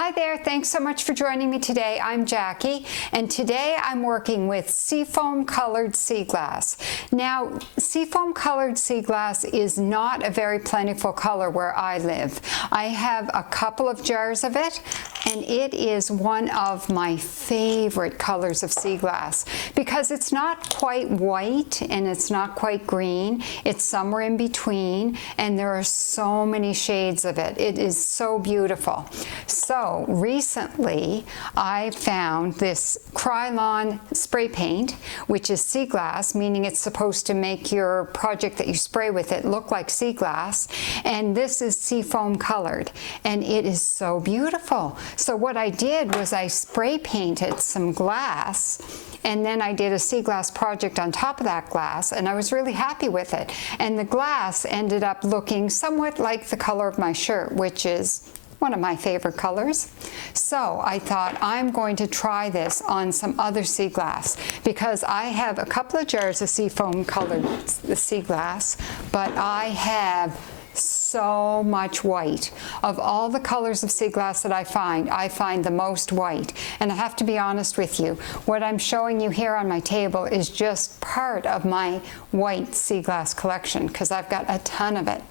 Hi there, thanks so much for joining me today. I'm Jackie, and today I'm working with seafoam colored sea glass. Now, seafoam colored sea glass is not a very plentiful color where I live. I have a couple of jars of it, and it is one of my favorite colors of sea glass because it's not quite white and it's not quite green. It's somewhere in between, and there are so many shades of it. It is so beautiful. So recently I found this Krylon spray paint, which is sea glass, meaning it's supposed to make your project that you spray with it look like sea glass, and this is seafoam colored, and it is so beautiful. So what I did was I spray painted some glass, and then I did a sea glass project on top of that glass, and I was really happy with it. And the glass ended up looking somewhat like the color of my shirt, which is one of my favorite colors. So I thought I'm going to try this on some other sea glass because I have a couple of jars of seafoam colored sea glass, but I have so much white. Of all the colors of sea glass that I find the most white. And I have to be honest with you, what I'm showing you here on my table is just part of my white sea glass collection because I've got a ton of it.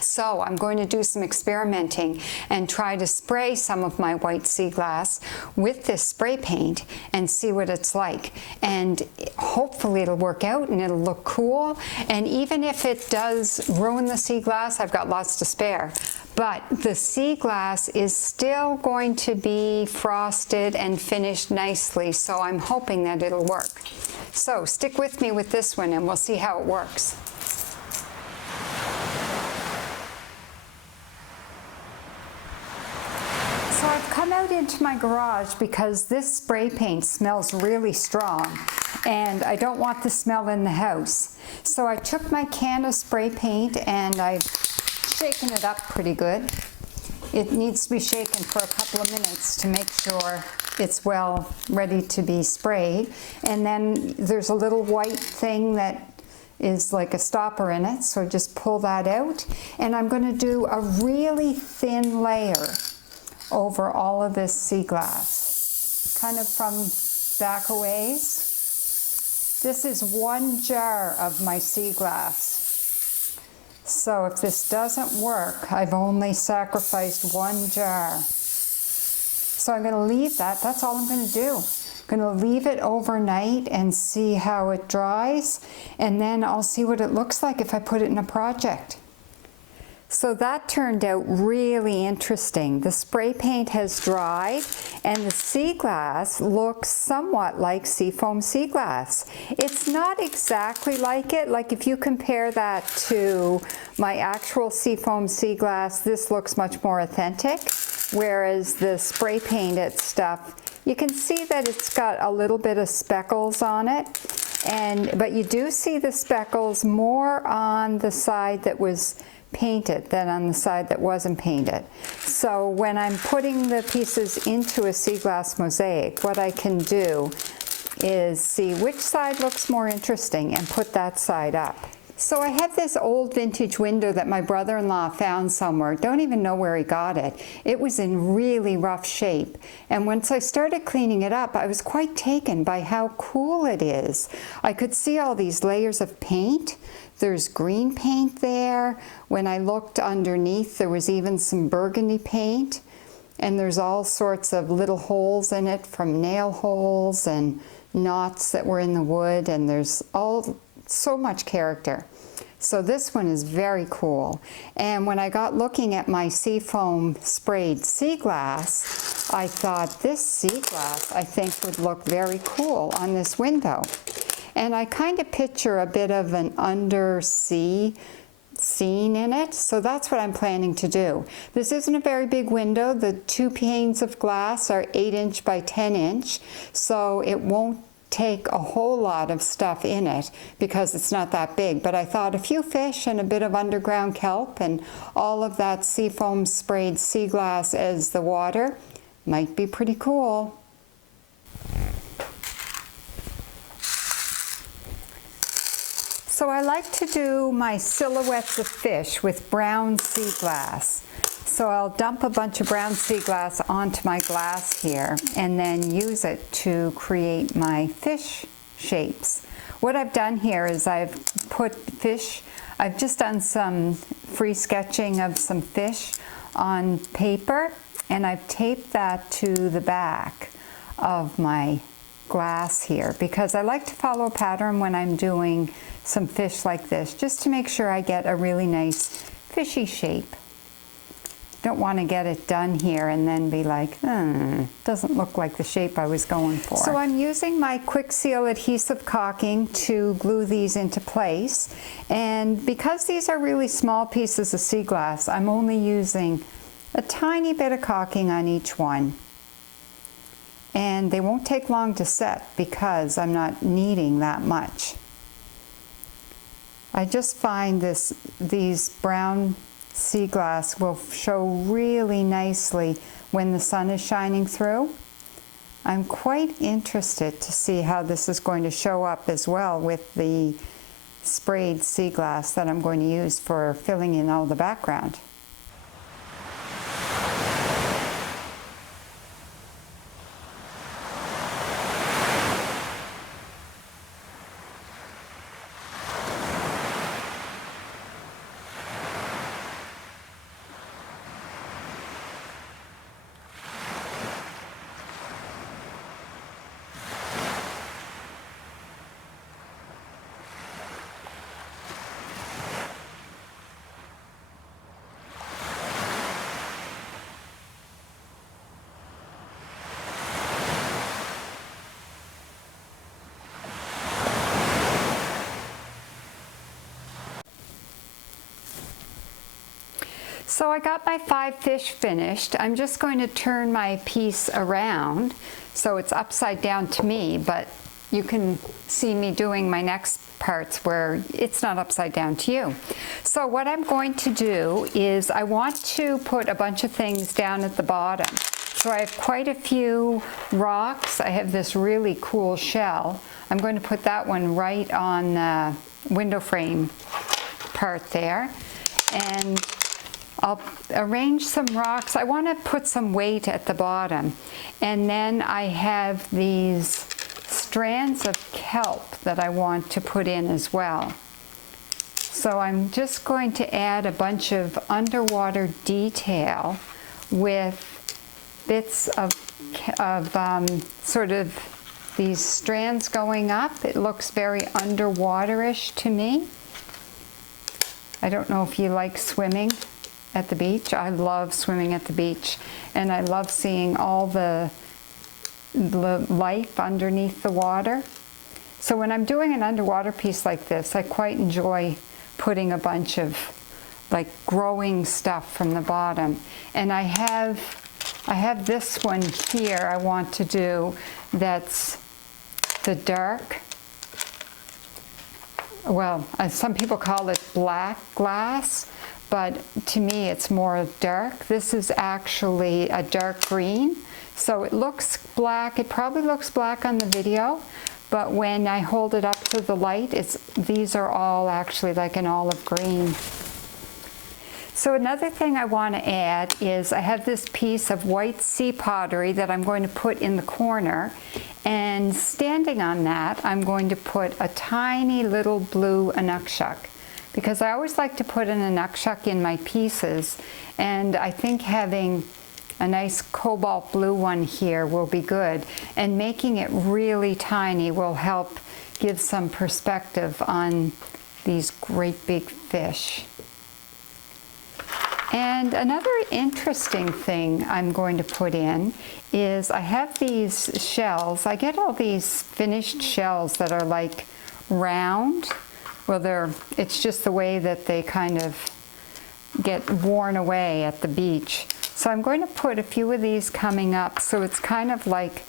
So I'm going to do some experimenting and try to spray some of my white sea glass with this spray paint and see what it's like. And hopefully it'll work out and it'll look cool. And even if it does ruin the sea glass, I've got lots to spare. But the sea glass is still going to be frosted and finished nicely, so I'm hoping that it'll work. So stick with me with this one and we'll see how it works. So I've come out into my garage because this spray paint smells really strong and I don't want the smell in the house. So I took my can of spray paint and I've shaken it up pretty good. It needs to be shaken for a couple of minutes to make sure it's well ready to be sprayed. And then there's a little white thing that is like a stopper in it, so just pull that out. And I'm going to do a really thin layer over all of this sea glass, kind of from back a ways. This is 1 jar of my sea glass. So if this doesn't work, I've only sacrificed 1 jar. So I'm going to leave that. That's all I'm going to do. I'm going to leave it overnight and see how it dries, and then I'll see what it looks like if I put it in a project. So that turned out really interesting. The spray paint has dried and the sea glass looks somewhat like seafoam sea glass. It's not exactly like it. Like if you compare that to my actual seafoam sea glass, this looks much more authentic, whereas the spray painted stuff, you can see that it's got a little bit of speckles on it, but you do see the speckles more on the side that was painted than on the side that wasn't painted. So when I'm putting the pieces into a sea glass mosaic, what I can do is see which side looks more interesting and put that side up. So I have this old vintage window that my brother-in-law found somewhere. Don't even know where he got it. It was in really rough shape. And once I started cleaning it up, I was quite taken by how cool it is. I could see all these layers of paint. There's green paint there. When I looked underneath, there was even some burgundy paint. And there's all sorts of little holes in it, from nail holes and knots that were in the wood. And there's so much character. So this one is very cool. And when I got looking at my seafoam sprayed sea glass, I thought this sea glass I think would look very cool on this window. And I kind of picture a bit of an undersea scene in it, so that's what I'm planning to do. This isn't a very big window. The 2 panes of glass are 8" by 10", so it won't take a whole lot of stuff in it because it's not that big. But I thought a few fish and a bit of underground kelp and all of that seafoam sprayed sea glass as the water might be pretty cool. So I like to do my silhouettes of fish with brown sea glass. So I'll dump a bunch of brown sea glass onto my glass here and then use it to create my fish shapes. What I've done here is I've just done some free sketching of some fish on paper, and I've taped that to the back of my glass here because I like to follow a pattern when I'm doing some fish like this, just to make sure I get a really nice fishy shape. Don't want to get it done here and then be like, doesn't look like the shape I was going for. So I'm using my quick seal adhesive caulking to glue these into place, and because these are really small pieces of sea glass, I'm only using a tiny bit of caulking on each one. And they won't take long to set because I'm not needing that much. I just find these brown sea glass will show really nicely when the sun is shining through. I'm quite interested to see how this is going to show up as well with the sprayed sea glass that I'm going to use for filling in all the background. So I got my 5 fish finished. I'm just going to turn my piece around so it's upside down to me, but you can see me doing my next parts where it's not upside down to you. So what I'm going to do is I want to put a bunch of things down at the bottom. So I have quite a few rocks. I have this really cool shell. I'm going to put that one right on the window frame part there. And I'll arrange some rocks. I want to put some weight at the bottom. And then I have these strands of kelp that I want to put in as well. So I'm just going to add a bunch of underwater detail with bits of sort of these strands going up. It looks very underwaterish to me. I don't know if you like swimming at the beach. I love swimming at the beach, and I love seeing all the life underneath the water. So when I'm doing an underwater piece like this, I quite enjoy putting a bunch of like growing stuff from the bottom. And I have this one here I want to do that's the dark, well, some people call it black glass, but to me it's more dark. This is actually a dark green, so it looks black. It probably looks black on the video, but when I hold it up to the light, these are all actually like an olive green. So another thing I want to add is I have this piece of white sea pottery that I'm going to put in the corner, and standing on that I'm going to put a tiny little blue inukshuk, because I always like to put an inukshuk in my pieces, and I think having a nice cobalt blue one here will be good, and making it really tiny will help give some perspective on these great big fish. And another interesting thing I'm going to put in is I have these shells. I get all these finished shells that are like round. Well, it's just the way that they kind of get worn away at the beach. So I'm going to put a few of these coming up, so it's kind of like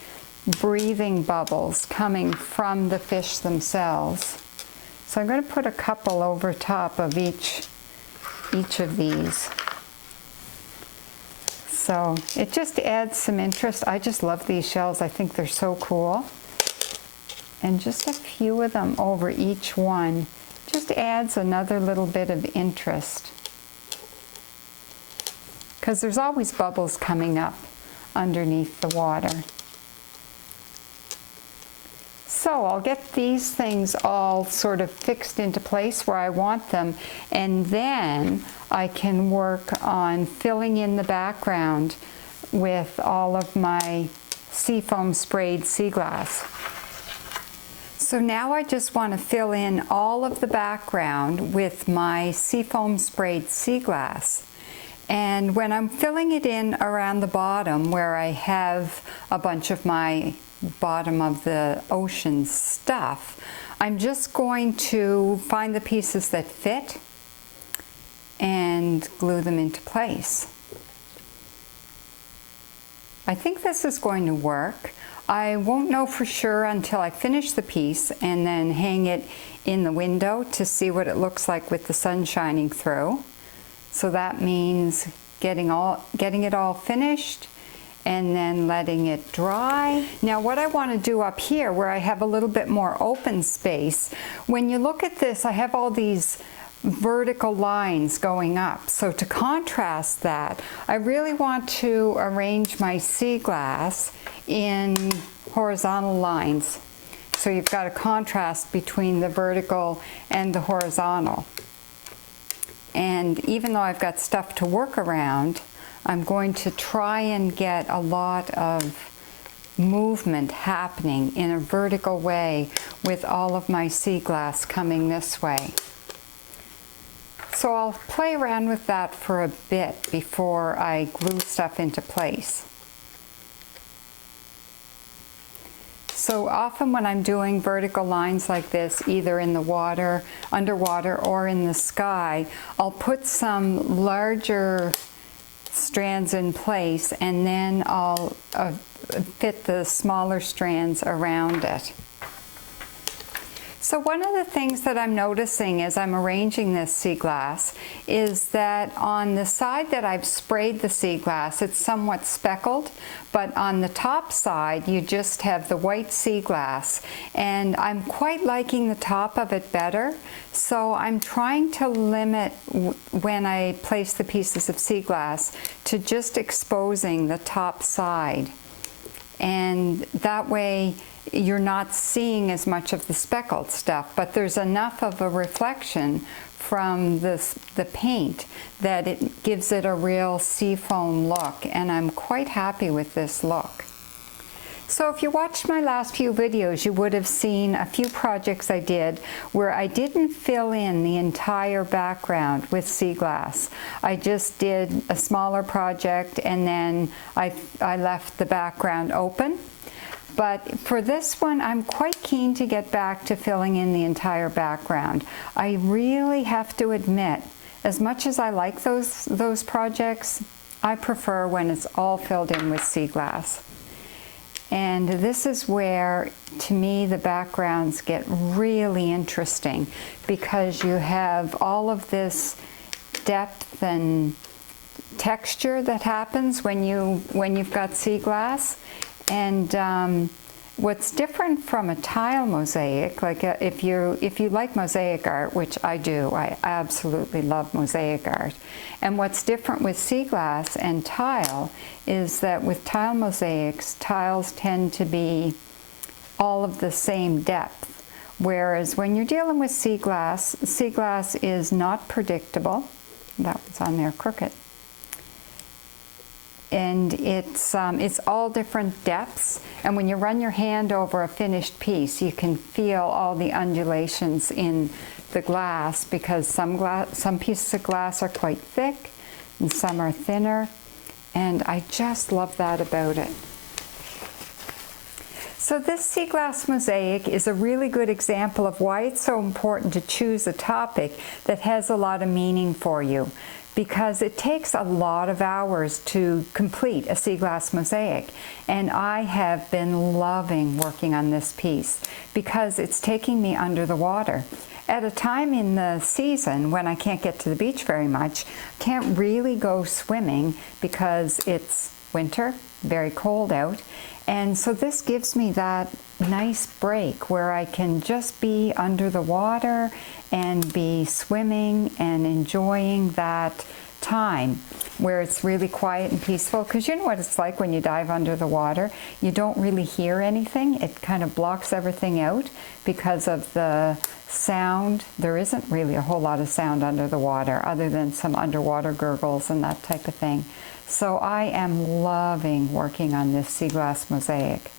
breathing bubbles coming from the fish themselves. So I'm going to put a couple over top of each of these. So it just adds some interest. I just love these shells. I think they're so cool. And just a few of them over each one just adds another little bit of interest. because there's always bubbles coming up underneath the water. So I'll get these things all sort of fixed into place where I want them, and then I can work on filling in the background with all of my seafoam sprayed sea glass. So now I just want to fill in all of the background with my seafoam sprayed sea glass. And when I'm filling it in around the bottom where I have a bunch of my bottom of the ocean stuff, I'm just going to find the pieces that fit and glue them into place. I think this is going to work. I won't know for sure until I finish the piece and then hang it in the window to see what it looks like with the sun shining through. So that means getting it all finished and then letting it dry. Now what I want to do up here where I have a little bit more open space, when you look at this, I have all these vertical lines going up. So to contrast that, I really want to arrange my sea glass in horizontal lines. So you've got a contrast between the vertical and the horizontal. And even though I've got stuff to work around, I'm going to try and get a lot of movement happening in a vertical way with all of my sea glass coming this way. So I'll play around with that for a bit before I glue stuff into place. So often when I'm doing vertical lines like this, either in the water, underwater, or in the sky, I'll put some larger strands in place and then I'll fit the smaller strands around it. So one of the things that I'm noticing as I'm arranging this sea glass is that on the side that I've sprayed the sea glass, it's somewhat speckled, but on the top side you just have the white sea glass, and I'm quite liking the top of it better. So I'm trying to limit when I place the pieces of sea glass to just exposing the top side, and that way you're not seeing as much of the speckled stuff, but there's enough of a reflection from the paint that it gives it a real seafoam look, and I'm quite happy with this look. So if you watched my last few videos, you would have seen a few projects I did where I didn't fill in the entire background with sea glass. I just did a smaller project and then I left the background open. But for this one, I'm quite keen to get back to filling in the entire background. I really have to admit, as much as I like those projects, I prefer when it's all filled in with sea glass. And this is where, to me, the backgrounds get really interesting, because you have all of this depth and texture that happens when you've got sea glass. And what's different from a tile mosaic, like if you like mosaic art, which I do, I absolutely love mosaic art. And what's different with sea glass and tile is that with tile mosaics, tiles tend to be all of the same depth. Whereas when you're dealing with sea glass is not predictable. That was on there crooked. And it's all different depths, and when you run your hand over a finished piece, you can feel all the undulations in the glass, because some pieces of glass are quite thick and some are thinner, and I just love that about it. So this sea glass mosaic is a really good example of why it's so important to choose a topic that has a lot of meaning for you, because it takes a lot of hours to complete a sea glass mosaic. And I have been loving working on this piece because it's taking me under the water. At a time in the season when I can't get to the beach very much, can't really go swimming because it's winter, very cold out. And so this gives me that nice break where I can just be under the water and be swimming and enjoying that time where it's really quiet and peaceful, because you know what it's like when you dive under the water. You don't really hear anything. It kind of blocks everything out because of the sound. There isn't really a whole lot of sound under the water other than some underwater gurgles and that type of thing. So I am loving working on this sea glass mosaic.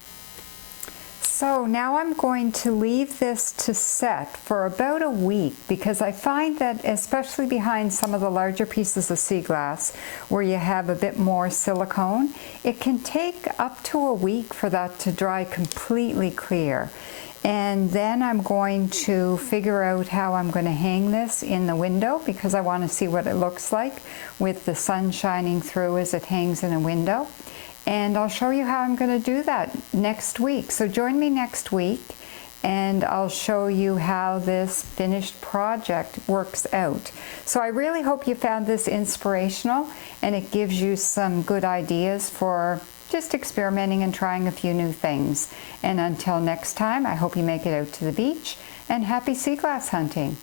So now I'm going to leave this to set for about a week, because I find that especially behind some of the larger pieces of sea glass where you have a bit more silicone, it can take up to a week for that to dry completely clear. And then I'm going to figure out how I'm going to hang this in the window, because I want to see what it looks like with the sun shining through as it hangs in a window. And I'll show you how I'm going to do that next week. So join me next week and I'll show you how this finished project works out. So I really hope you found this inspirational and it gives you some good ideas for just experimenting and trying a few new things. And until next time, I hope you make it out to the beach, and happy sea glass hunting.